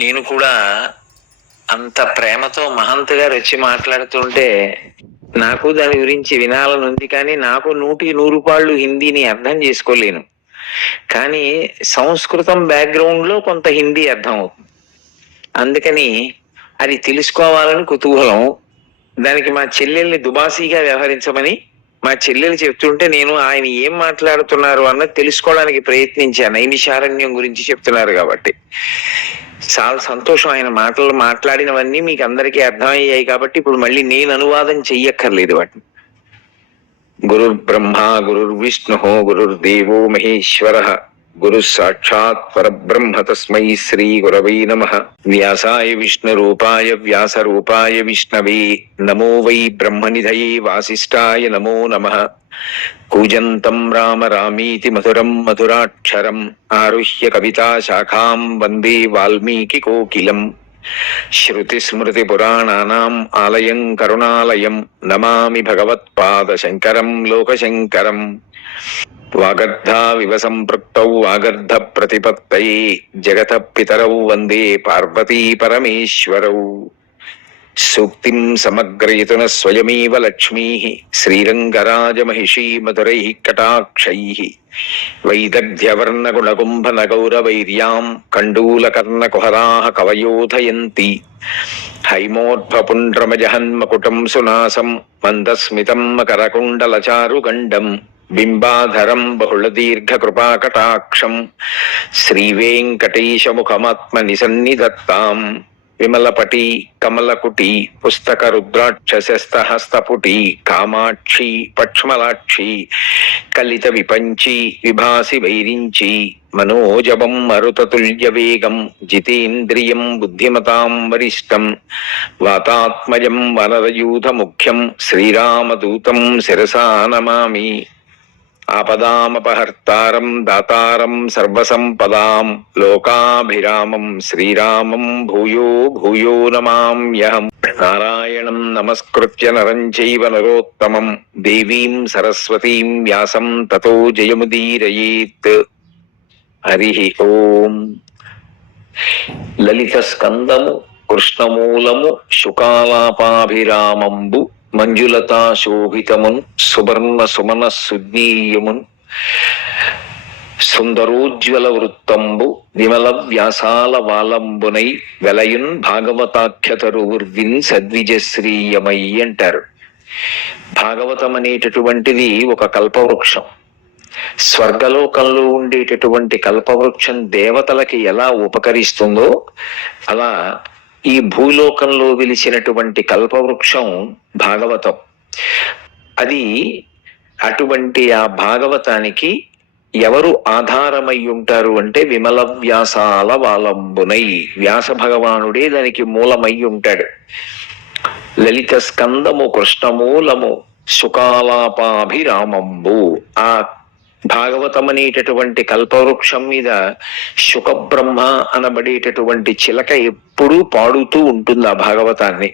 నేను కూడా అంత ప్రేమతో మహంత్ గారు వచ్చి మాట్లాడుతుంటే నాకు దాని గురించి వినాలని ఉంది కానీ నాకు నూటి నూరు పాళ్ళు హిందీని అర్థం చేసుకోలేను. కానీ సంస్కృతం బ్యాక్గ్రౌండ్లో కొంత హిందీ అర్థం అవుతుంది అందుకని అది తెలుసుకోవాలని కుతూహలం. దానికి మా చెల్లెల్ని దుబాసీగా వ్యవహరించమని మా చెల్లెలు చెప్తుంటే నేను ఆయన ఏం మాట్లాడుతున్నారు అన్నది తెలుసుకోవడానికి ప్రయత్నించాను. నైమిషారణ్యం గురించి చెప్తున్నారు కాబట్టి. చాలా సంతోషం ఆయన మాటలు మాట్లాడినవన్నీ మీకు అందరికీ అర్థమయ్యాయి కాబట్టి ఇప్పుడు మళ్ళీ నేను అనువాదం చెయ్యక్కర్లేదు వాటిని. గురుర్ బ్రహ్మ గురుర్ విష్ణు గురుర్దేవో మహేశ్వర. గురు సాక్షాత్ పరబ్రహ్మ తస్మై శ్రీ గురవై నమ. వ్యాసాయ విష్ణు రూపాయ వ్యాస రూపాయ విష్ణవే. నమో వై బ్రహ్మనిధయే వాసిష్టాయ నమో నమ. కూజంతం రామ రామీతి మధురం మధురాక్షరం. ఆరుహ్య కవితా శాఖాం వందే వాల్మీకి కోకిలం. శృతిస్మృతిపురాణానాం ఆలయం కరుణాలయం. నమామి భగవత్పాద శంకరం లోకశంకరం. వాగర్ధావివ సంపృక్తౌ వాగర్ధ ప్రతిపత్తై జగత పితరౌ వందే పార్వతీ పరమేశ్వరౌ. సూక్తిం సమగ్రయతున స్వయమేవ లక్ష్మీ శ్రీరంగరాజమహిషీ మధురై కటాక్షై. వైదగ్ధ్యవర్ణగుణకుంభనగౌరవైర్యాం కండూలకర్ణకుహరా కవయోధయంతి. హైమోర్ధ్వపుండ్రమజహన్మకుటం సునాసం మందస్మితం మకరకుండలచారుగండం బింబాధరం బహుళదీర్ఘకృపాకటాక్షం శ్రీవేంకటేశముఖమాత్మని సన్నిధత్తాం విమలపటి కమలకుటి పుస్తక రుద్రాక్షస్తహస్తపుటి కామాక్షి పక్ష్మలాక్షి కలిత విపంచి విభాసి వైరించి మనోజవం మరుతతుల్య వేగం జితేంద్రియం బుద్ధిమతాం వరిష్టం వాతాత్మయం వనరయూధ ముఖ్యం శ్రీరామదూతం శిరసా నమామి ఆపదామపహర్తారం దాతారం సర్వసంపదాం లోకాభిరామం శ్రీరామం భూయో భూయో నమామ్యహం నారాయణం నమస్కృత్య నరం చైవ నరోత్తమం. దేవీం సరస్వతీం వ్యాసం తతో జయముదీరయేత్. హరి ఓం. లలిత స్కందము కృష్ణమూలము శుకాలాపాభిరామంబు. మంజులతా శోభితమున్ సువర్ణ సుమన సుజ్ఞీయమున్ సుందరోజ్వల వృత్తంబు విమల వ్యాసాల వాలంబునై వెలయున్ భాగవతాఖ్యతరువుర్విన్ సద్విజశ్రీయమై అంటారు భాగవతం అనేటటువంటిది ఒక కల్పవృక్షం. స్వర్గలోకంలో ఉండేటటువంటి కల్పవృక్షం దేవతలకి ఎలా ఉపకరిస్తుందో అలా ఈ భూలోకంలో వెలిసినటువంటి కల్పవృక్షం భాగవతం. అది అటువంటి ఆ భాగవతానికి ఎవరు ఆధారమై ఉంటారు అంటే విమల వ్యాసాల వాలంబునై. వ్యాస భగవానుడే దానికి మూలమై ఉంటాడు. లలిత స్కందము కృష్ణమూలము సుకాలాపాభిరామంబు. ఆ భాగవతం అనేటటువంటి కల్పవృక్షం మీద శుకబ్రహ్మ అనబడేటటువంటి చిలక ఎప్పుడూ పాడుతూ ఉంటుంది ఆ భాగవతాన్ని.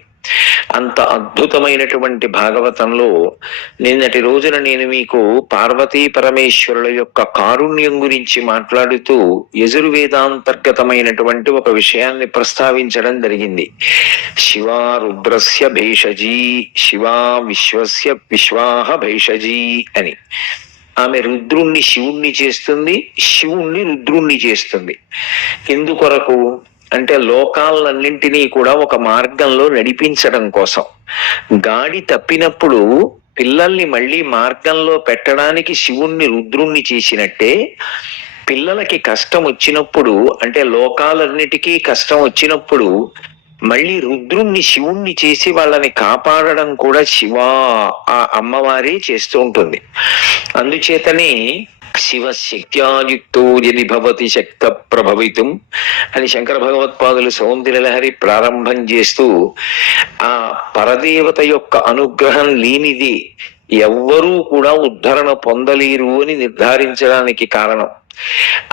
అంత అద్భుతమైనటువంటి భాగవతంలో నిన్నటి రోజున నేను మీకు పార్వతీ పరమేశ్వరుల యొక్క కారుణ్యం గురించి మాట్లాడుతూ యజుర్వేదాంతర్గతమైనటువంటి ఒక విషయాన్ని ప్రస్తావించడం జరిగింది. శివా రుద్రస్య భేషజీ శివా విశ్వస్య విశ్వాహ భేషజీ అని. ఆమె రుద్రుణ్ణి శివుణ్ణి చేస్తుంది శివుణ్ణి రుద్రుణ్ణి చేస్తుంది. ఎందుకొరకు? అంటే లోకాలన్నింటినీ కూడా ఒక మార్గంలో నడిపించడం కోసం. గాడి తప్పినప్పుడు పిల్లల్ని మళ్ళీ మార్గంలో పెట్టడానికి శివుణ్ణి రుద్రుణ్ణి చేసినట్టే పిల్లలకి కష్టం వచ్చినప్పుడు అంటే లోకాలన్నిటికీ కష్టం వచ్చినప్పుడు మళ్ళీ రుద్రుణ్ణి శివుణ్ణి చేసి వాళ్ళని కాపాడడం కూడా శివా ఆ అమ్మవారి చేస్తూ ఉంటుంది. అందుచేతనే శివ శక్త్యాయుక్తో యది భవతి శక్త ప్రభవితం అని శంకర భగవత్పాదులు సౌందర్యలహరి ప్రారంభం చేస్తూ ఆ పరదేవత యొక్క అనుగ్రహం లేనిది ఎవ్వరూ కూడా ఉద్ధరణ పొందలేరు అని నిర్ధారించడానికి కారణం.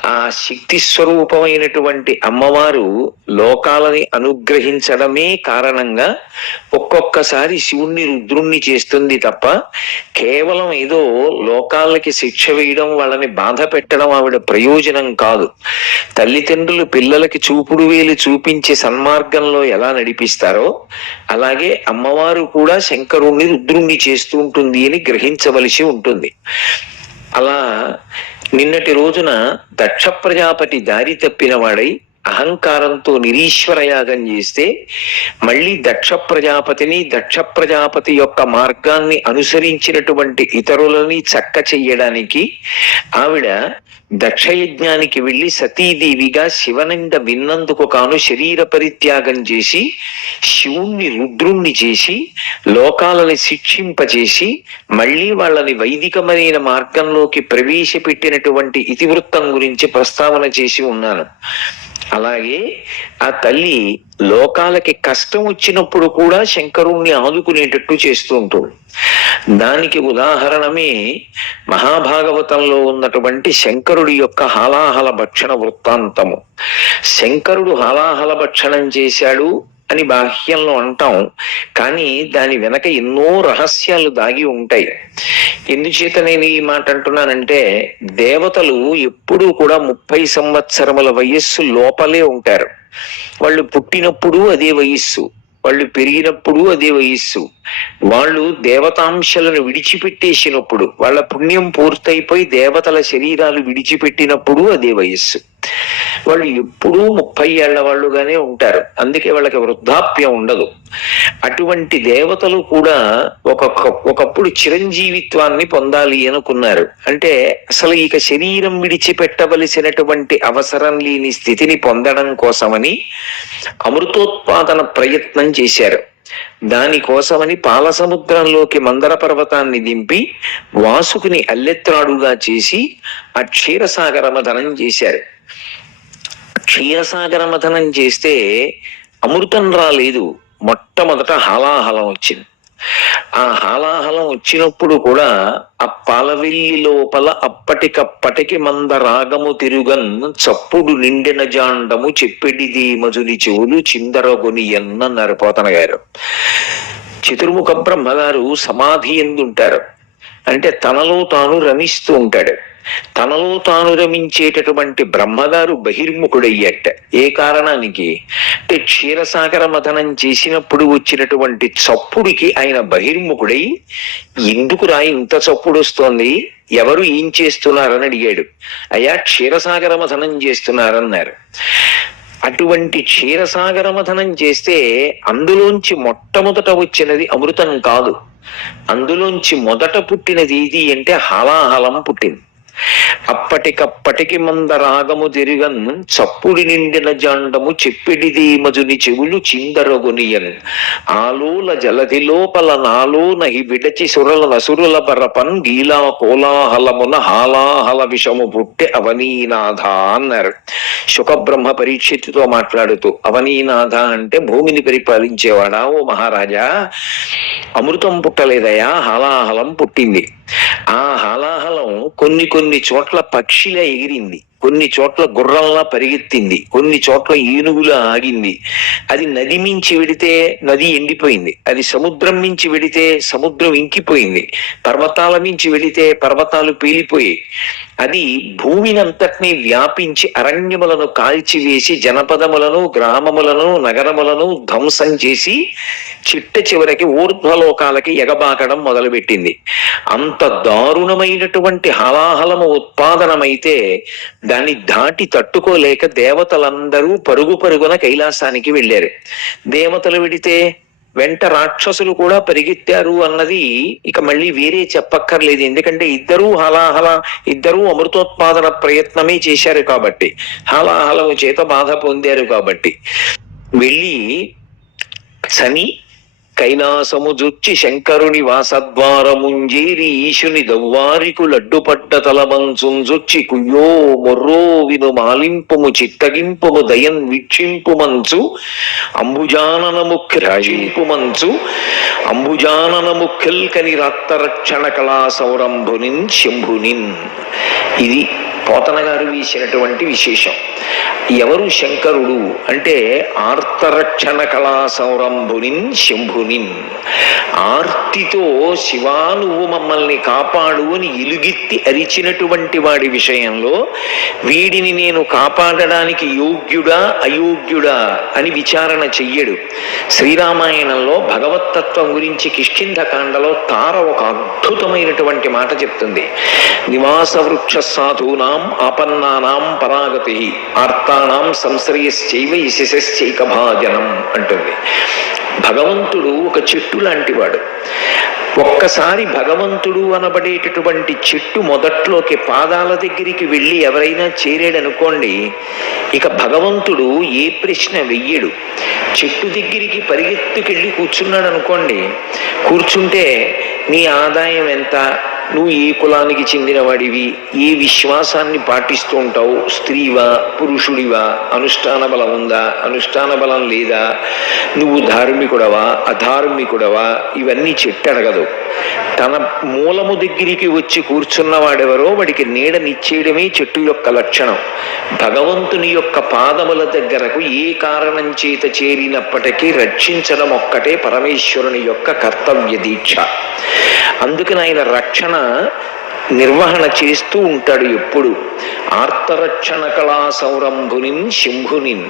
ఆ శక్తి స్వరూపమైనటువంటి అమ్మవారు లోకాలని అనుగ్రహించడమే కారణంగా ఒక్కొక్కసారి శివుణ్ణి రుద్రుణ్ణి చేస్తుంది తప్ప కేవలం ఏదో లోకాలకి శిక్ష వేయడం వాళ్ళని బాధ పెట్టడం ఆవిడ ప్రయోజనం కాదు. తల్లిదండ్రులు పిల్లలకి చూపుడు వేలు చూపించే సన్మార్గంలో ఎలా నడిపిస్తారో అలాగే అమ్మవారు కూడా శంకరుణ్ణి రుద్రుణ్ణి చేస్తూ ఉంటుంది అని గ్రహించవలసి ఉంటుంది. అలా నిన్నటి రోజున దక్ష ప్రజాపతి దారి తప్పిన వాడై అహంకారంతో నిరీశ్వరయాగం చేస్తే మళ్ళీ దక్ష ప్రజాపతిని దక్ష ప్రజాపతి యొక్క మార్గాన్ని అనుసరించినటువంటి ఇతరులని చక్క చెయ్యడానికి ఆవిడ దక్షయజ్ఞానికి వెళ్ళి సతీదేవిగా శివనింద విన్నందుకు కాను శరీర పరిత్యాగం చేసి శివుణ్ణి రుద్రుణ్ణి చేసి లోకాలని శిక్షింపచేసి మళ్ళీ వాళ్ళని వైదికమైన మార్గంలోకి ప్రవేశపెట్టినటువంటి ఇతివృత్తం గురించి ప్రస్తావన చేసి ఉన్నాను. అలాగే ఆ తల్లి లోకాలకి కష్టం వచ్చినప్పుడు కూడా శంకరుణ్ణి ఆదుకునేటట్టు చేస్తూ ఉంటుంది. దానికి ఉదాహరణమే మహాభాగవతంలో ఉన్నటువంటి శంకరుడి యొక్క హాలాహల భక్షణ వృత్తాంతము. శంకరుడు హాలాహల భక్షణం చేశాడు అని బాహ్యంలో అంటాం. కానీ దాని వెనక ఎన్నో రహస్యాలు దాగి ఉంటాయి. ఎందుచేత నేను ఈ మాట అంటున్నానంటే దేవతలు ఎప్పుడూ కూడా ముప్పై సంవత్సరముల వయస్సు లోపలే ఉంటారు. వాళ్ళు పుట్టినప్పుడు అదే వయస్సు వాళ్ళు పెరిగినప్పుడు అదే వయస్సు. వాళ్ళు దేవతాంశలను విడిచిపెట్టేసినప్పుడు వాళ్ళ పుణ్యం పూర్తయిపోయి దేవతల శరీరాలు విడిచిపెట్టినప్పుడు అదే వయస్సు. వాళ్ళు ఎప్పుడూ ముప్పై ఏళ్ళ వాళ్ళుగానే ఉంటారు. అందుకే వాళ్ళకి వృద్ధాప్యం ఉండదు. అటువంటి దేవతలు కూడా ఒక ఒకప్పుడు చిరంజీవిత్వాన్ని పొందాలి అనుకున్నారు. అంటే అసలు ఇక శరీరం విడిచిపెట్టవలసినటువంటి అవసరం లేని స్థితిని పొందడం కోసమని అమృతోత్పాదన ప్రయత్నం చేశారు. దానికోసమని పాల సముద్రంలోకి మందర పర్వతాన్ని దింపి వాసుకుని అల్లెత్రాడుగా చేసి ఆ క్షీరసాగర చేశారు. క్షీరసాగర మథనం చేస్తే అమృతం రాలేదు. మొట్టమొదట హాలాహలం వచ్చింది. ఆ హాలాహలం వచ్చినప్పుడు కూడా ఆ పాలవెల్లి లోపల అప్పటికప్పటికి మంద రాగము తిరుగన్ చప్పుడు నిండిన జాండము చెప్పెడిది మధుని చెవులు చిందరగొని ఎన్నన్నారు పోతన గారు. చతుర్ముఖ బ్రహ్మగారు సమాధి ఎందుంటారు? అంటే తనలో తాను రమిస్తూ ఉంటాడు. తనలో తాను రమించేటటువంటి బ్రహ్మగారు బహిర్ముఖుడయ్యట. ఏ కారణానికి? అంటే క్షీరసాగర మథనం చేసినప్పుడు వచ్చినటువంటి చప్పుడికి ఆయన బహిర్ముఖుడై ఎందుకు రా ఇంత చప్పుడు వస్తోంది? ఎవరు ఏం చేస్తున్నారని అడిగాడు. అయ్యా క్షీరసాగర మథనం చేస్తున్నారన్నారు. అటువంటి క్షీరసాగర మథనం చేస్తే అందులోంచి మొట్టమొదట వచ్చినది అమృతం కాదు. అందులోంచి మొదట పుట్టినది ఇది అంటే హలాహలం పుట్టింది. అప్పటికప్పటికి మంద రాగము తిరిగన్ చప్పుడి నిండిన జాండము చెప్పిడిది మజుని చెవులు చిందరగునియన్. ఆలోల జలధి లోపల నాలో నహి విడచి సురల నసురుల పరపన్ గీలా కోలాహలమున హాలాహల విషము పుట్టె అవనీనాథ అన్నారు. శుకబ్రహ్మ పరీక్షితుతో మాట్లాడుతూ అవనీనాథ అంటే భూమిని పరిపాలించేవాడా ఓ మహారాజా? అమృతం పుట్టలేదయా? హాలాహలం పుట్టింది. ఆ హలాహలం కొన్ని కొన్ని చోట్ల పక్షిలా ఎగిరింది. కొన్ని చోట్ల గుర్రంలా పరిగెత్తింది కొన్ని చోట్ల ఏనుగులా ఆగింది. అది నది మించి వెడితే నది ఎండిపోయింది అది సముద్రం మించి వెడితే సముద్రం ఇంకిపోయింది పర్వతాల మించి వెడితే పర్వతాలు పేలిపోయాయి. అది భూమినంతటినీ వ్యాపించి అరణ్యములను కాల్చివేసి జనపదములను గ్రామములను నగరములను ధ్వంసం చేసి చిట్ట చివరికి ఊర్ధ్వలోకాలకి ఎగబాకడం మొదలుపెట్టింది. అంత దారుణమైనటువంటి హలాహలము ఉత్పాదనమైతే దాన్ని దాటి తట్టుకోలేక దేవతలందరూ పరుగు పరుగున కైలాసానికి వెళ్ళారు. దేవతలు విడితే వెంట రాక్షసులు కూడా పరిగెత్తారు అన్నది ఇక మళ్ళీ వేరే చెప్పక్కర్లేదు. ఎందుకంటే ఇద్దరూ హలాహల ఇద్దరూ అమృతోత్పాదన ప్రయత్నమే చేశారు కాబట్టి హలాహలము చేత బాధ పొందారు కాబట్టి. వెళ్ళి శని కైలాసము జుచ్చి శంకరుని వాసద్వారముంజేరి ఈశుని దవ్వారికు లడ్డుపట్ట తలమంచుంజుచ్చి కుయ్యో మొర్రో విను మాలింపుము చిత్తగింపుము దయన్ వీక్షింపు మంచు అంబుజానన ముఖ్య రాజింపు మంచు అంబుజానన ముఖ్యల్కని రక్తరక్షణ కళా సౌరంభునిన్ శంభునిన్. ఇది పోతన గారు వీసినటువంటి విశేషం. ఎవరు శంకరుడు అంటే ఆర్తరక్షణ కళా సౌరంభునిన్ శంభునిన్. ఆర్తితో శివా నువ్వు మమ్మల్ని కాపాడు అని ఇలుగెత్తి అరిచినటువంటి వాడి విషయంలో వీడిని నేను కాపాడడానికి యోగ్యుడా అయోగ్యుడా అని విచారణ చెయ్యడు. శ్రీరామాయణంలో భగవతత్వం గురించి కిష్కింధకాండలో తార ఒక అద్భుతమైనటువంటి మాట చెప్తుంది. నివాస వృక్ష సాధునా ఆపన్నానాం పరాగతి ఆర్తానాం సంశ్రయశ్చైవ యశశ్చైకభాజనం అంటుంది. భగవంతుడు ఒక చెట్టు లాంటివాడు. ఒక్కసారి భగవంతుడు అనబడేటటువంటి చెట్టు మొదట్లోకి పాదాల దగ్గరికి వెళ్ళి ఎవరైనా చేరాడనుకోండి ఇక భగవంతుడు ఏ ప్రశ్న వెయ్యడు. చెట్టు దగ్గరికి పరిగెత్తుకెళ్ళి కూర్చున్నాడు అనుకోండి కూర్చుంటే నీ ఆదాయం ఎంత? నువ్వు ఏ కులానికి చెందినవాడివి ఏ విశ్వాసాన్ని పాటిస్తూ ఉంటావు. స్త్రీవా పురుషుడివా అనుష్ఠాన బలం ఉందా? అనుష్ఠాన బలం లేదా? నువ్వు ధార్మికుడవా? అధార్మికుడవా? ఇవన్నీ చెట్టు అడగదు తన మూలము దగ్గరికి వచ్చి కూర్చున్నవాడెవరో వాడికి నీడనిచ్చేయడమే చెట్టు యొక్క లక్షణం. భగవంతుని యొక్క పాదముల దగ్గరకు ఏ కారణం చేత చేరినప్పటికీ రక్షించడం ఒక్కటే పరమేశ్వరుని యొక్క కర్తవ్య దీక్ష. అందుకని ఆయన రక్షణ నిర్వహణ చేస్తూ ఉంటాడు ఎప్పుడు. ఆర్తరక్షణ కళా సౌరంభునిన్ శంభునిన్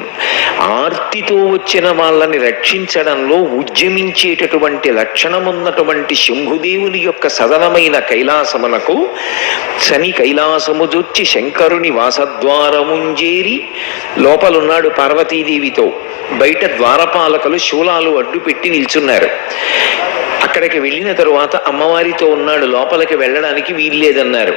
ఆర్తితో వచ్చిన వాళ్ళని రక్షించడంలో ఉద్యమించేటటువంటి లక్షణమున్నటువంటి శంభుదేవుని యొక్క సదనమైన కైలాసమునకు శని కైలాసముదొచ్చి శంకరుని వాసద్వారముంజేరి లోపలున్నాడు పార్వతీదేవితో. బయట ద్వారపాలకులు శూలాలు అడ్డు పెట్టి నిల్చున్నారు. అక్కడికి వెళ్ళిన తరువాత అమ్మవారితో ఉన్నాడు. లోపలికి వెళ్ళడానికి వీల్లేదన్నారు.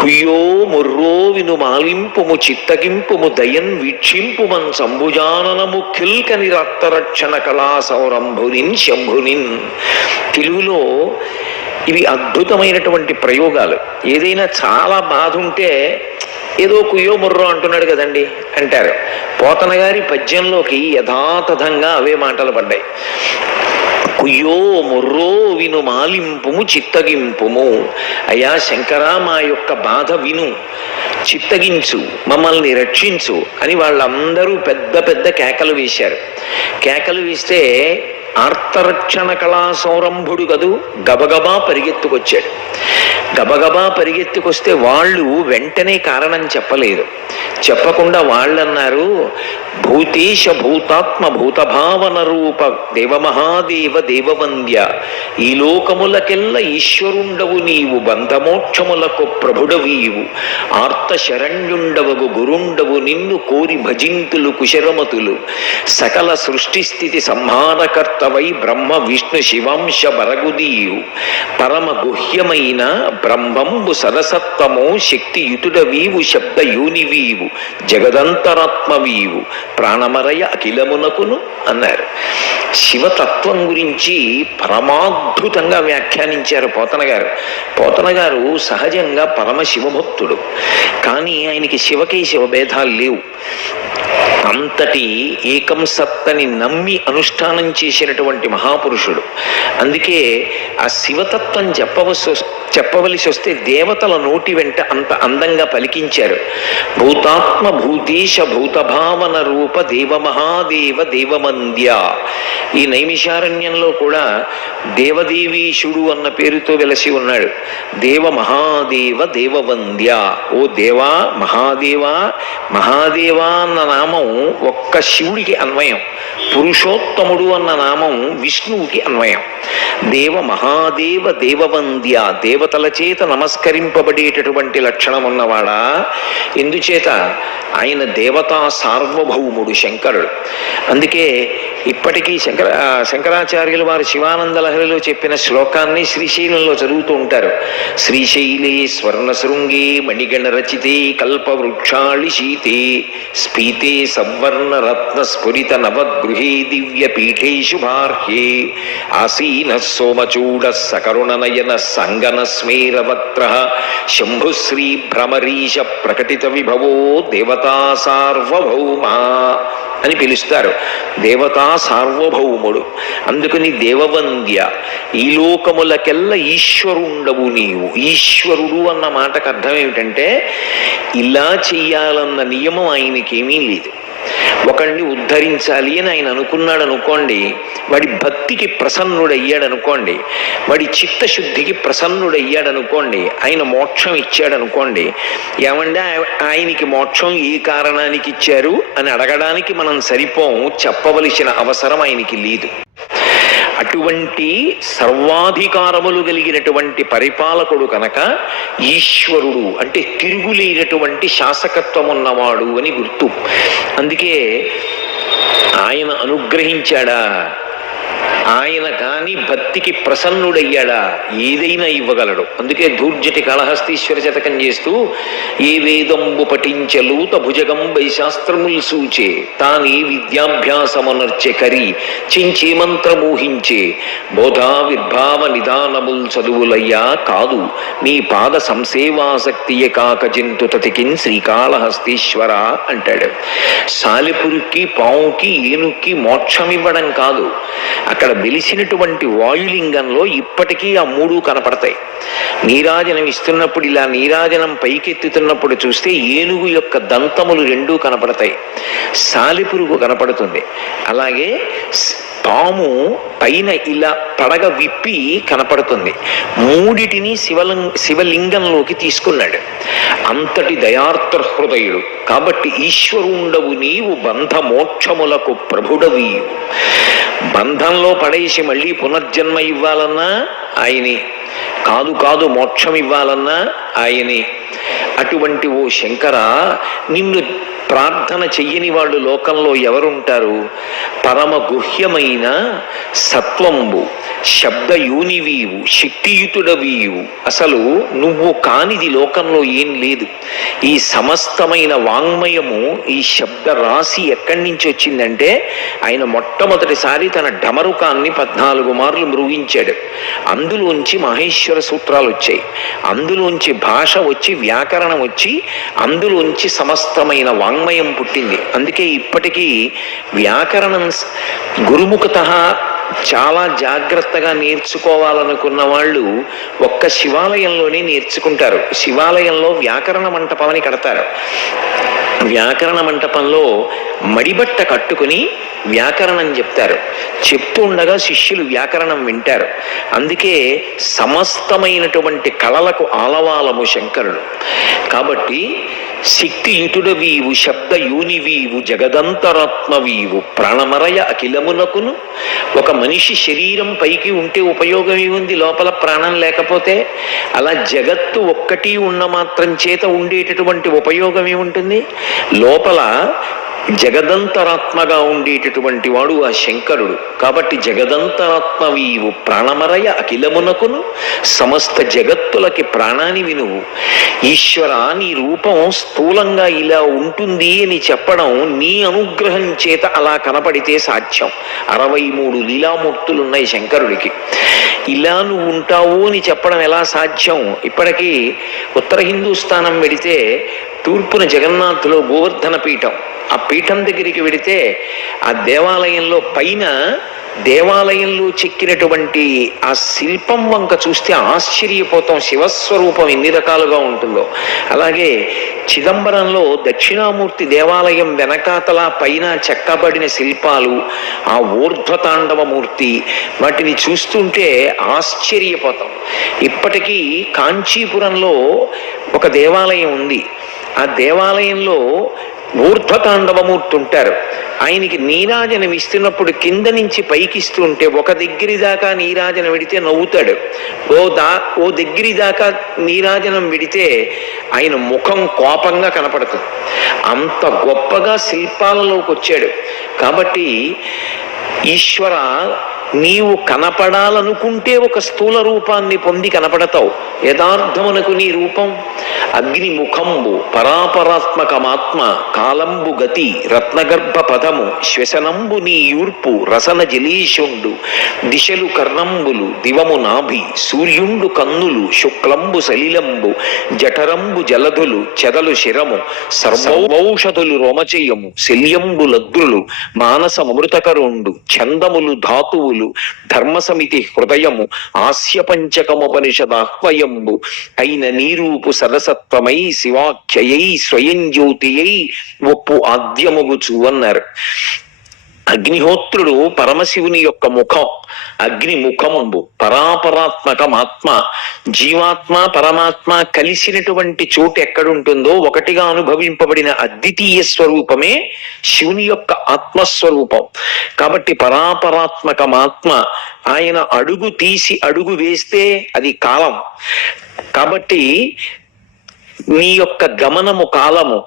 కుయ్యో ముర్రో విను మాలింపుము చిత్తగింపుము దయన్ వీక్షింపుమన్ సంభుజాననము కిల్కని రక్తరక్షణ కళా సౌరంభునిన్ శంభునిన్. తెలుగులో ఇవి అద్భుతమైనటువంటి ప్రయోగాలు. ఏదైనా చాలా బాధ ఉంటే ఏదో కుయ్యో ముర్రో అంటున్నాడు కదండి అంటారు. పోతన గారి పద్యంలోకి యథాతథంగా అవే మాటలు పడ్డాయి. కుయ్యో ముర్రో విను మాలింపుము చిత్తగింపుము. అయ్యా శంకరా మా యొక్క బాధ విను. చిత్తగించు మమ్మల్ని రక్షించు అని వాళ్ళందరూ పెద్ద పెద్ద కేకలు వేశారు. కేకలు వేస్తే ఆర్తరక్షణ కళా సౌరంభుడు కదూ గబగబా పరిగెత్తుకొచ్చాడు. గబగబా పరిగెత్తుకొస్తే వాళ్ళు వెంటనే కారణం చెప్పలేదు. చెప్పకుండా వాళ్ళన్నారు భూతేశ భూతాత్మ భూతభావన రూప దేవమహాదేవ దేవవంద్య ఈ లోకములకెల్ల ఈశ్వరుండవు నీవు బంధమోక్షములకు ప్రభుడవీవు. ఆర్త శరణ్యుండవగు గురుండవు నిన్ను కోరి భజింతులు కుశరమతులు సకల సృష్టి స్థితి సంహారకర్తవై బ్రహ్మ విష్ణు శివంశ బరగుదీయు. పరమ గుహ్యమైన బ్రహ్మంబు సరసత్వము శక్తియుతుడవీవు శబ్ద యూనివీవు జగదంతరాత్మవీవు. ప్రాణమరయ అఖిలమునకును అన్నారు. శివతత్వం గురించి పరమాద్భుతంగా వ్యాఖ్యానించారు పోతన గారు పోతన గారు సహజంగా పరమ శివభక్తుడు కానీ ఆయనకి శివకేశవ భేదాలు లేవు. అంతటి ఏకం సత్తని నమ్మి అనుష్ఠానం చేసినటువంటి మహాపురుషుడు. అందుకే ఆ శివతత్వం చెప్పవలసి చెప్పవలసి వస్తే దేవతల నోటి వెంట అంత అందంగా పలికించారు. భూతాత్మ భూతేశ భూతభావన రూప దేవ మహాదేవ దేవమంద్య ఈ నైమిషారణ్యంలో కూడా దేవదేవీశుడు అన్న పేరుతో వెలసి ఉన్నాడు. దేవ మహాదేవ దేవవంద్య ఓ దేవా మహాదేవా మహాదేవా అన్న నామం ఒక్క శివుడికి అన్వయం. పురుషోత్తముడు అన్న నామం విష్ణువుకి అన్వయం. దేవ మహాదేవ దేవవంద్య దేవతల చేత నమస్కరింపబడేటటువంటి లక్షణం ఉన్నవాడా? ఎందుచేత? ఆయన దేవతా సార్వభౌముడు శంకరుడు. అందుకే ఇప్పటికీ శంకర శంకరాచార్యులు వారు శివానంద లహరిలో చెప్పిన శ్లోకాన్ని శ్రీశైలంలో చదువుతూ ఉంటారు. శ్రీశైలే స్వర్ణ శృంగి మణిగణ రచితే కల్పవృక్షాళి శీతే స్ఫీతే సవర్ణ రత్న స్ఫురిత నవగృహే దివ్య పీఠే శుభార్హే ఆసీన సోమచూడ సకరుణనయన సంగన స్మేరవక్త్ర శంభుశ్రీ భ్రమరీశ ప్రకటిత విభవో దేవతా సార్వభౌమా. అని పిలుస్తారు. దేవతా సార్వభౌముడు. అందుకని దేవవంద్య ఈ లోకములకెల్ల ఈశ్వరుండవు నీవు. ఈశ్వరుడు అన్న మాటకు అర్థం ఏమిటంటే ఇలా చెయ్యాలన్న నియమం ఆయనకేమీ లేదు. ఒకళ్ళని ఉద్ధరించాలి అని ఆయన అనుకున్నాడు అనుకోండి వాడి భక్తికి ప్రసన్నుడయ్యాడు అనుకోండి వాడి చిత్తశుద్ధికి ప్రసన్నుడయ్యాడు అనుకోండి ఆయన మోక్షం ఇచ్చాడు అనుకోండి ఏమంటే ఆయనకి మోక్షం ఏ కారణానికి ఇచ్చారు అని అడగడానికి మనం సరిపోం చెప్పవలసిన అవసరం ఆయనకి లేదు. అటువంటి సర్వాధికారములు కలిగినటువంటి పరిపాలకుడు కనుక ఈశ్వరుడు అంటే తిరుగులేనటువంటి శాసకత్వం ఉన్నవాడు అని గుర్తు. అందుకే ఆయన అనుగ్రహించాడా? ఆయన కాని భక్తికి ప్రసన్నుడయ్యాడా? ఏదైనా ఇవ్వగలడు. అందుకే ధూర్జటి కాళహస్తీశ్వర శతకం చేస్తూ ఏ వేదంబు పఠించలూత భుజగం శాస్త్రముల్ సూచే తానే విద్యాభ్యాసమనర్చె కరి చించే మంత్రమూహించే బోధా విర్భావ నిదానముల్ చదువులయ్యా కాదు నీ పాద సంసేవాసక్తియే కాక జంతుతతికిన్ శ్రీకాళహస్తీశ్వర అంటాడు. సాలిపురికి పావుకి ఏనుక్కి మోక్షం ఇవ్వడం కాదు. అక్కడ వెలిసినటువంటి వాయులింగంలో ఇప్పటికీ ఆ మూడు కనపడతాయి. నీరాజనం ఇస్తున్నప్పుడు ఇలా నీరాజనం పైకెత్తుతున్నప్పుడు చూస్తే ఏనుగు యొక్క దంతములు రెండూ కనపడతాయి. సాలిపురుగు కనపడుతుంది. అలాగే తాము పాము పైన ఇలా పడగ విప్పి కనపడుతుంది. మూడిటిని శివలింగ శివలింగంలోకి తీసుకున్నాడు. అంతటి దయార్త హృదయుడు. కాబట్టి ఈశ్వరుండవు నీవు బంధ మోక్షములకు ప్రభుడవీయు. బంధంలో పడేసి మళ్ళీ పునర్జన్మ ఇవ్వాలన్నా ఆయనే. కాదు కాదు మోక్షం ఇవ్వాలన్నా ఆయనే. అటువంటి ఓ శంకర నిన్ను ప్రార్థన చెయ్యని వాళ్ళు లోకంలో ఎవరుంటారు? పరమ గుహ్యమైన సత్వంబు శబ్ద యూనివీవు శక్తియుతుడవీవు. అసలు నువ్వు కానిది లోకంలో ఏం లేదు. ఈ సమస్తమైన వాంగ్మయము ఈ శబ్ద రాశి ఎక్కడి నుంచి వచ్చిందంటే ఆయన మొట్టమొదటిసారి తన డమరుకాన్ని పద్నాలుగు మార్లు మృగించాడు. అందులోంచి మహేశ్వర సూత్రాలు వచ్చాయి అందులోంచి భాష వచ్చి వ్యాకరణం వచ్చి అందులోంచి సమస్తమైన వాంగ్మయం పుట్టింది. అందుకే ఇప్పటికీ వ్యాకరణం గురుముఖత చాలా జాగ్రత్తగా నేర్చుకోవాలనుకున్న వాళ్ళు ఒక్క శివాలయంలోనే నేర్చుకుంటారు. శివాలయంలో వ్యాకరణ మంటపమని కడతారు. వ్యాకరణ మంటపంలో మడిబట్ట కట్టుకుని వ్యాకరణం చెప్తారు. చెప్తుండగా శిష్యులు వ్యాకరణం వింటారు. అందుకే సమస్తమైనటువంటి కళలకు ఆలవాలము శంకరుడు. కాబట్టి శక్తియుతుడవీవు శబ్దయూనివీవు జగదంతరాత్మవీవు ప్రాణమరయ అఖిలమునకును. ఒక మనిషి శరీరం పైకి ఉంటే ఉపయోగం ఏముంది లోపల ప్రాణం లేకపోతే. అలా జగత్తు ఒక్కటి ఉన్న మాత్రం చేత ఉండేటటువంటి ఉపయోగం ఏముంటుంది లోపల జగదంతరాత్మగా ఉండేటటువంటి వాడు ఆ శంకరుడు. కాబట్టి జగదంతరాత్మవీవు ప్రాణమరయ అఖిలమునకును సమస్త జగత్తులకి ప్రాణాని వినువు. ఈశ్వర నీ రూపం స్థూలంగా ఇలా ఉంటుంది అని చెప్పడం నీ అనుగ్రహం చేత అలా కనపడితే సాధ్యం. అరవై మూడు లీలామూర్తులు ఉన్నాయి శంకరుడికి. ఇలా నువ్వు ఉంటావు అని చెప్పడం ఎలా సాధ్యం? ఇప్పటికీ ఉత్తర హిందూస్థానం వెడితే తూర్పున జగన్నాథులో గోవర్ధన పీఠం. ఆ పీఠం దగ్గరికి వెడితే ఆ దేవాలయంలో పైన దేవాలయంలో చెక్కినటువంటి ఆ శిల్పం వంక చూస్తే ఆశ్చర్యపోతాం. శివస్వరూపం ఎన్ని రకాలుగా ఉంటుందో. అలాగే చిదంబరంలో దక్షిణామూర్తి దేవాలయం వెనకాతల పైన చెక్కబడిన శిల్పాలు ఆ ఊర్ధ్వతాండవ మూర్తి వాటిని చూస్తుంటే ఆశ్చర్యపోతాం. ఇప్పటికీ కాంచీపురంలో ఒక దేవాలయం ఉంది. ఆ దేవాలయంలో ఊర్ధ్వతాండవమూర్తి ఉంటారు ఆయనకి నీరాజనం ఇస్తున్నప్పుడు కింద నుంచి పైకిస్తూ ఉంటే ఒక దగ్గరి దాకా నీరాజనం విడితే నవ్వుతాడు. ఓ దా ఓ దగ్గరి దాకా నీరాజనం విడితే ఆయన ముఖం కోపంగా కనపడుతుంది. అంత గొప్పగా శిల్పాలలోకి వచ్చాడు కాబట్టి ఈశ్వర నీవు కనపడాలనుకుంటే ఒక స్థూల రూపాన్ని పొంది కనపడతావు. యథార్థమునకు నీ రూపం అగ్ని ముఖంబు పరాపరాత్మకమాత్మ కాలంబు గతి రత్నగర్భ పదము శ్వసనంబు నీ యూర్పు రసన జలీషుండు దిశలు కర్ణంబులు దివము నాభి సూర్యుండు కన్నులు శుక్లంబు సలిలంబు జఠరంబు జలధులు చెదలు శిరము సర్వౌషధులు రోమచేయము శల్యంబు లద్రులు మానసమృతకరుండు ఛందములు ధాతువులు ధర్మసమితి హృదయము ఆస్య పంచకముపనిషదాహ్వయంబు అయిన నీరూపు సరసత్వమై శివాఖ్యయై స్వయం జ్యోతియై ఒప్పు ఆద్యముగుచు అన్నారు అగ్నిహోత్రుడు పరమశివుని యొక్క ముఖం అగ్ని ముఖంబు పరాపరాత్మకమాత్మ జీవాత్మ పరమాత్మ కలిసినటువంటి చోటు ఎక్కడుంటుందో ఒకటిగా అనుభవింపబడిన అద్వితీయ స్వరూపమే శివుని యొక్క ఆత్మస్వరూపం. కాబట్టి పరాపరాత్మకమాత్మ ఆయన అడుగు తీసి అడుగు వేస్తే అది కాలం. కాబట్టి నీ యొక్క గమనము కాలము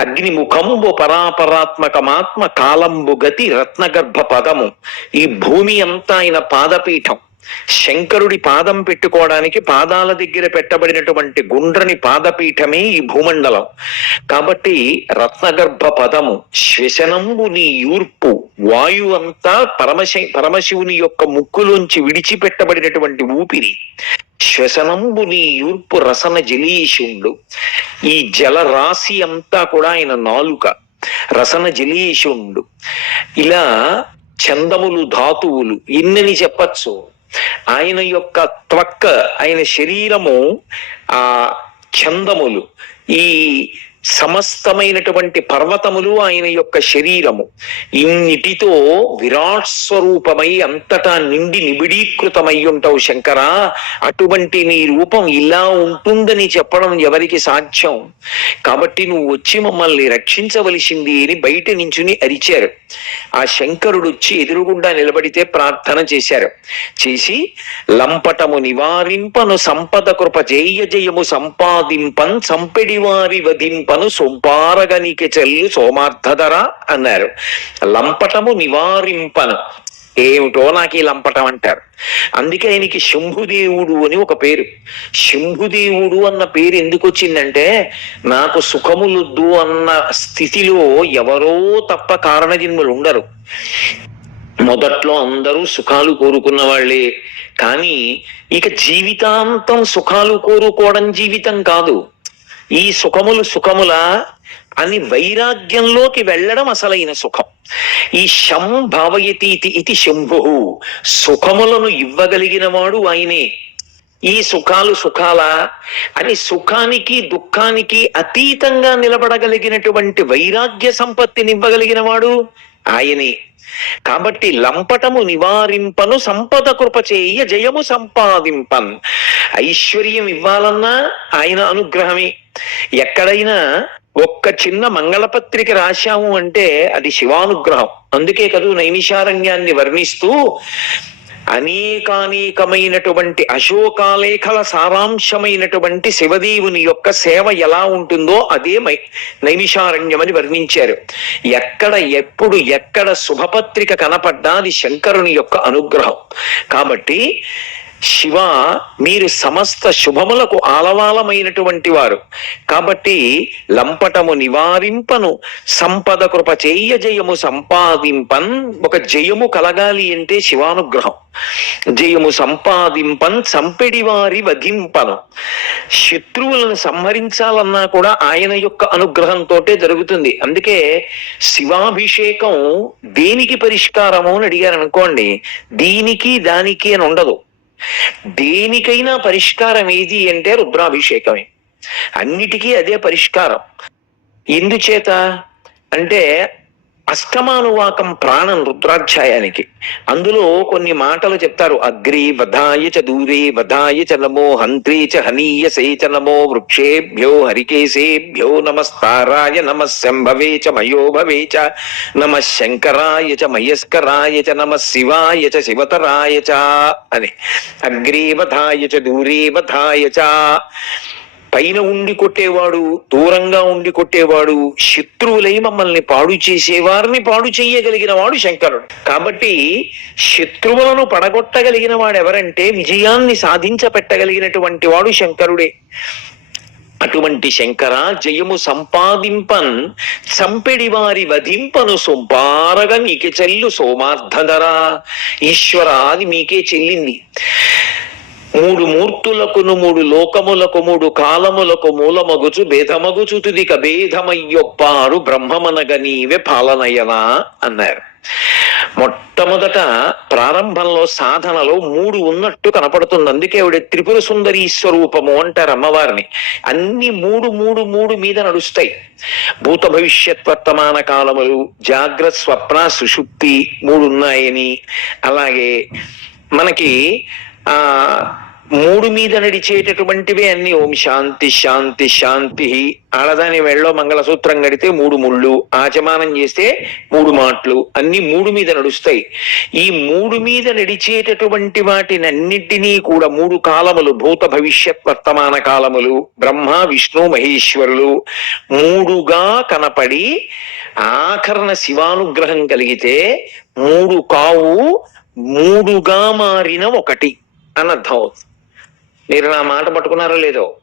అగ్ని ముఖంబు పరాపరాత్మకమాత్మ కాలంబు గతి రత్నగర్భ పదము. ఈ భూమి అంతా ఆయన పాదపీఠం. శంకరుడి పాదం పెట్టుకోవడానికి పాదాల దగ్గర పెట్టబడినటువంటి గుండ్రని పాదపీఠమే ఈ భూమండలం. కాబట్టి రత్నగర్భ పదము శ్వశనంబు నీ యూర్పు వాయు అంతా పరమశి పరమశివుని యొక్క ముక్కులోంచి విడిచిపెట్టబడినటువంటి ఊపిరి. శ్వసనంబు నీ యూర్పు రసన జలీషుండు. ఈ జలరాశి అంతా కూడా ఆయన నాలుక. రసన జలీషుండు. ఇలా చందములు ధాతువులు ఇన్నని చెప్పచ్చు. ఆయన యొక్క త్వక్క ఆయన శరీరము ఆ చందములు. ఈ సమస్తమైనటువంటి పర్వతములు ఆయన యొక్క శరీరము. ఇన్నిటితో విరాట్ స్వరూపమై అంతటా నిండి నిబిడీకృతమై ఉంటావు శంకరా. అటువంటి నీ రూపం ఇలా ఉంటుందని చెప్పడం ఎవరికి సాధ్యం? కాబట్టి నువ్వు వచ్చి మమ్మల్ని రక్షించవలసింది అని బయట నించుని అరిచారు. ఆ శంకరుడు వచ్చి ఎదురుగుండా నిలబడితే ప్రార్థన చేశారు. చేసి లంపటము నివారింపను సంపద కృప జయ జయము సంపాదింపన్ సంపెడి వారి వధింపను సొంపారగనిక చెల్లు సోమార్థధర అన్నారు. లంపటము నివారింపను. ఏమిటో నాకు ఈ లంపటం అంటారు. అందుకే ఆయనకి శంభుదేవుడు అని ఒక పేరు. శంభుదేవుడు అన్న పేరు ఎందుకు వచ్చిందంటే నాకు సుఖములొద్దు అన్న స్థితిలో ఎవరో తప్ప కారణజన్ములు ఉండరు మొదట్లో అందరూ సుఖాలు కోరుకున్న వాళ్ళే. కానీ ఇక జీవితాంతం సుఖాలు కోరుకోవడం జీవితం కాదు. ఈ సుఖములు సుఖములా అని వైరాగ్యంలోకి వెళ్ళడం అసలైన సుఖం. ఈ శం భావయతి ఇది శంభు. సుఖములను ఇవ్వగలిగిన వాడు ఆయనే. ఈ సుఖాలు సుఖాలా అని సుఖానికి దుఃఖానికి అతీతంగా నిలబడగలిగినటువంటి వైరాగ్య సంపత్తిని ఇవ్వగలిగిన వాడు ఆయనే. కాబట్టి లంపటము నివారింపను సంపద కృప చేయ జయము సంపాదింపన్. ఐశ్వర్యం ఇవ్వాలన్నా ఆయన అనుగ్రహమే. ఎక్కడైనా ఒక్క చిన్న మంగళపత్రిక రాశాము అంటే అది శివానుగ్రహం. అందుకే కదూ నైమిషారణ్యాన్ని వర్ణిస్తూ అనేకానేకమైనటువంటి అశోకాలేఖల సారాంశమైనటువంటి శివదేవుని యొక్క సేవ ఎలా ఉంటుందో అదే మై నైమిషారణ్యమని వర్ణించారు. ఎక్కడ ఎప్పుడు ఎక్కడ శుభపత్రిక కనపడ్డా అది శంకరుని యొక్క అనుగ్రహం. కాబట్టి శివ మీరు సమస్త శుభములకు ఆలవాలమైనటువంటి వారు. కాబట్టి లంపటము నివారింపను సంపద కృప చేయ జయము సంపాదింపన్ ఒక జయము కలగాలి అంటే శివానుగ్రహం. జయము సంపాదింపన్ సంపెడి వారి వధింపను. శత్రువులను సంహరించాలన్నా కూడా ఆయన యొక్క అనుగ్రహంతో జరుగుతుంది. అందుకే శివాభిషేకం దేనికి పరిష్కారము అని అడిగారు అనుకోండి దీనికి దానికి అని ఉండదు. దేనికైనా పరిష్కారం ఏది అంటే రుద్రాభిషేకమే. అన్నిటికీ అదే పరిష్కారం. ఎందుచేత? అంటే అష్టమానువాకం ప్రాణం రుద్రాధ్యాయానికి. అందులో కొన్ని మాటలు చెప్తారు. అగ్రి వధాయ చ దూరే వధాయ చ నమో హంత్రే చ హనీయసే చ నమో వృక్షేభ్యో హరికేశేభ్యో నమస్తారాయ నమ శంభవే చ మయోభవే చ నమ శంకరాయ చ మయస్కరాయ చ నమ శివాయ చ శివతరాయ చ అని. అగ్రే వధాయ చ దూరే వధాయ చ పైన ఉండి కొట్టేవాడు దూరంగా ఉండి కొట్టేవాడు శత్రువులై మమ్మల్ని పాడు చేసేవారిని పాడు చేయగలిగిన వాడు శంకరుడు. కాబట్టి శత్రువులను పడగొట్టగలిగిన వాడు ఎవరంటే విజయాన్ని సాధించపెట్టగలిగినటువంటి వాడు శంకరుడే. అటువంటి శంకర జయము సంపాదింపన్ చంపెడి వారి వధింపను సుబ్బారగా నీకే చెల్లు సోమార్థధరా ఈశ్వర అది మీకే చెల్లింది. మూడు మూర్తులకును మూడు లోకములకు మూడు కాలములకు మూలమగుచు భేదమగుచు తుదిక భేదమయ్యొప్పారు బ్రహ్మమనగ నీవే పాలనయనా అన్నారు. మొట్టమొదట ప్రారంభంలో సాధనలో మూడు ఉన్నట్టు కనపడుతుంది. అందుకే ఆవిడ త్రిపుర సుందరి స్వరూపము అంటారు అమ్మవారిని. అన్ని మూడు మూడు మూడు మీద నడుస్తాయి. భూత భవిష్యత్ వర్తమాన కాలములు జాగ్రత్త స్వప్న సుషుప్తి మూడు ఉన్నాయని. అలాగే మనకి ఆ మూడు మీద నడిచేటటువంటివే అన్ని. ఓం శాంతి శాంతి శాంతి. ఆడదాని మెళ్ళలో మంగళసూత్రం కడితే మూడు ముళ్ళు. ఆచమానం చేస్తే మూడు మాటలు. అన్ని మూడు మీద నడుస్తాయి. ఈ మూడు మీద నడిచేటటువంటి వాటినన్నిటినీ కూడా మూడు కాలములు. భూత భవిష్యత్ వర్తమాన కాలములు. బ్రహ్మ విష్ణు మహేశ్వరులు. మూడుగా కనపడి ఆఖరణ శివానుగ్రహం కలిగితే మూడు కావు మూడుగా మారిన ఒకటి. అని అర్థం అవుతుంది మీరు నా మాట పట్టుకున్నారో లేదో?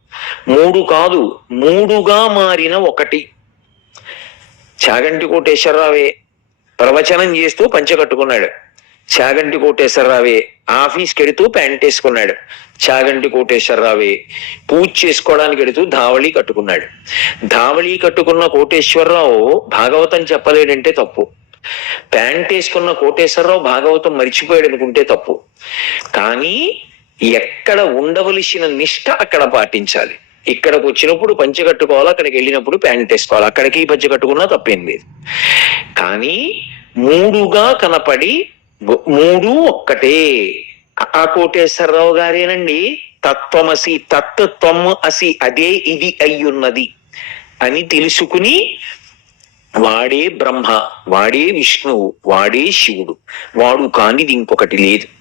మూడు కాదు మూడుగా మారిన ఒకటి. చాగంటి కోటేశ్వరరావే ప్రవచనం చేస్తూ పంచె కట్టుకున్నాడు. చాగంటి కోటేశ్వరరావే ఆఫీస్కి ఎడుతూ ప్యాంట్ వేసుకున్నాడు. చాగంటి కోటేశ్వరరావే పూజ చేసుకోవడానికి ఎడుతూ ధావళి కట్టుకున్నాడు. ధావళి కట్టుకున్న కోటేశ్వరరావు భాగవతం చెప్పలేడంటే తప్పు. ప్యాంట్ వేసుకున్న కోటేశ్వరరావు భాగవతం మరిచిపోయాడు అనుకుంటే తప్పు. కానీ ఎక్కడ ఉండవలసిన నిష్ట అక్కడ పాటించాలి. ఇక్కడికి వచ్చినప్పుడు పంచె కట్టుకోవాలి అక్కడికి వెళ్ళినప్పుడు ప్యాంట్ వేసుకోవాలి? అక్కడికి పంచె కట్టుకున్నా తప్పేం లేదు. కానీ మూడుగా కనపడి మూడు ఒక్కటే. ఆ కోటేశ్వరరావు గారేనండి? తత్వమసి తత్వం అసి అదే ఇది అయ్యున్నది అని తెలుసుకుని వాడే బ్రహ్మ వాడే విష్ణువు వాడే శివుడు. వాడు కానిది ఇంకొకటి లేదు.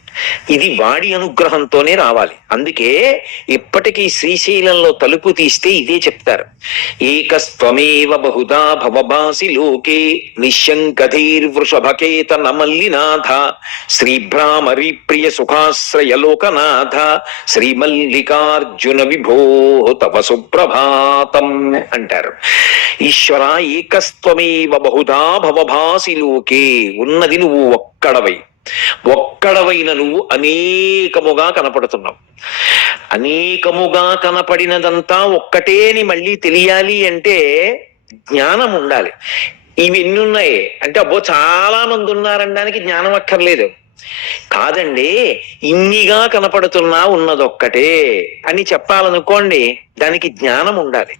ఇది వాడి అనుగ్రహంతోనే రావాలి. అందుకే ఇప్పటికీ శ్రీశైలంలో తలుపు తీస్తే ఇదే చెప్తారు. ఏకస్త్వమేవ బహుదా భవభాసి లోకే నిశంకధీర్వృషభకేత నమల్లినాథ శ్రీభ్రామరి ప్రియ సుఖాశ్రయ లోకనాథ శ్రీమల్లికార్జున విభో తవ సుప్రభాతం అంటారు. ఈశ్వర ఏకస్త్వమేవ బహుదా భవభాసి లోకే ఉన్నది నువ్వు ఒక్కడవై. ఒక్కడవైన నువ్వు అనేకముగా కనపడుతున్నావు. అనేకముగా కనపడినదంతా ఒక్కటే అని మళ్ళీ తెలియాలి అంటే జ్ఞానం ఉండాలి. ఇవి ఎన్ని ఉన్నాయి అంటే అబ్బో చాలా మంది ఉన్నారనడానికి జ్ఞానం అక్కర్లేదు. కాదండి ఇన్నిగా కనపడుతున్నా ఉన్నదొక్కటే అని చెప్పాలనుకోండి దానికి జ్ఞానం ఉండాలి.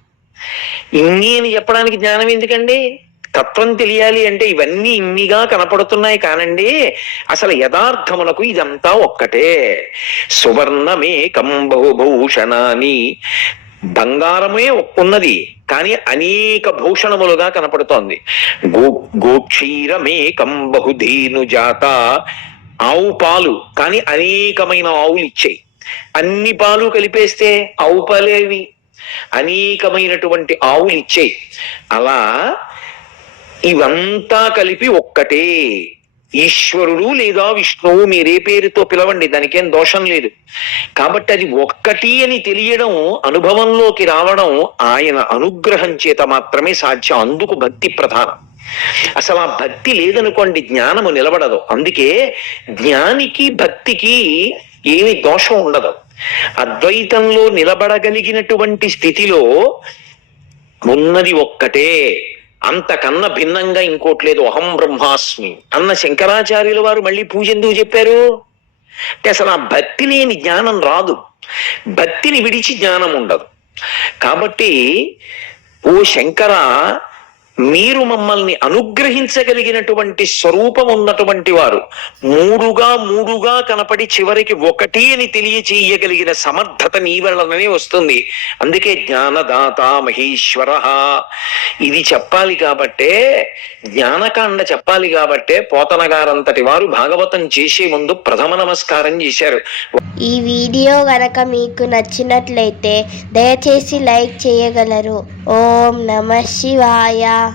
ఇన్ని అని చెప్పడానికి జ్ఞానం ఎందుకండి? తత్వం తెలియాలి అంటే ఇవన్నీ ఇన్నిగా కనపడుతున్నాయి కానండి అసలు యథార్థమునకు ఇదంతా ఒక్కటే. సువర్ణమే కంబహుభూషణాని బంగారమే ఉన్నది కానీ అనేక భూషణములుగా కనపడుతోంది. గో గోక్షీరమే బహుధీను జాత ఆవు పాలు కానీ అనేకమైన ఆవులు ఇచ్చాయి. అన్ని పాలు కలిపేస్తే ఆవు పాలేవి? అనేకమైనటువంటి ఆవులు ఇచ్చాయి. అలా ఇవంతా కలిపి ఒక్కటే. ఈశ్వరుడు లేదా విష్ణువు మీరే పేరుతో పిలవండి దానికేం దోషం లేదు. కాబట్టి అది ఒక్కటి అని తెలియడం అనుభవంలోకి రావడం ఆయన అనుగ్రహం చేత మాత్రమే సాధ్యం. అందుకు భక్తి ప్రధానం. అసలు ఆ భక్తి లేదనుకోండి జ్ఞానము నిలబడదు. అందుకే జ్ఞానికి భక్తికి ఏమి దోషం ఉండదు. అద్వైతంలో నిలబడగలిగినటువంటి స్థితిలో ఉన్నది ఒక్కటే. అంతకన్నా భిన్నంగా ఇంకోటి లేదు. అహం బ్రహ్మాస్మి. అన్న శంకరాచార్యుల వారు మళ్ళీ పూజ ఎందుకు చెప్పారు? అంటే అసలు ఆ భక్తి లేని జ్ఞానం రాదు. భక్తిని విడిచి జ్ఞానం ఉండదు. కాబట్టి ఓ శంకర మీరు మమ్మల్ని అనుగ్రహించగలిగినటువంటి స్వరూపం ఉన్నటువంటి వారు మూడుగా మూడుగా కనపడి చివరికి ఒకటి అని తెలియచేయగలిగిన సమర్థత నీ వలననే వస్తుంది. అందుకే జ్ఞానదాత మహేశ్వర. ఇది చెప్పాలి కాబట్టే జ్ఞానకాండ చెప్పాలి కాబట్టే పోతన గారంతటి వారు భాగవతం చేసే ముందు ప్రథమ నమస్కారం చేశారు. ఈ వీడియో గనక మీకు నచ్చినట్లయితే దయచేసి లైక్ చేయగలరు. ఓం నమ శివాయ.